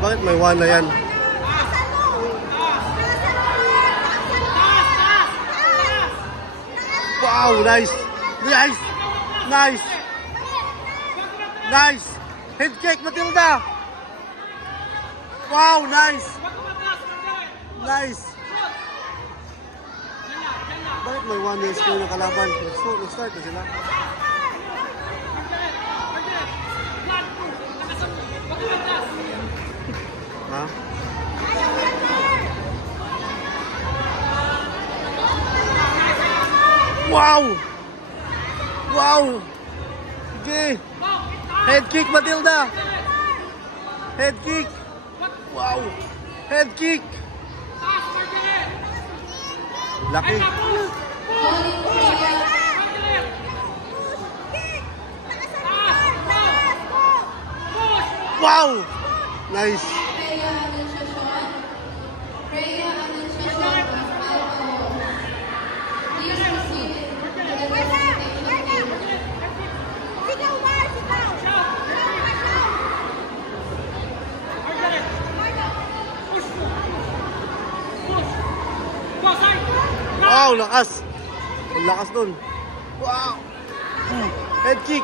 Bakit may 1 na yan? Wow, nice! Nice! Nice! Nice! Head kick, Matilda! Wow, nice! Nice! Bakit may 1 na skill ng kalaban? Nag-start na sila. Ha? Wow! Wow! Okay. Head kick, Matilda! Head kick! Wow! Head kick! Laki! Wow! Nice! Wow, lakas! Ang lakas dun! Wow! Head kick!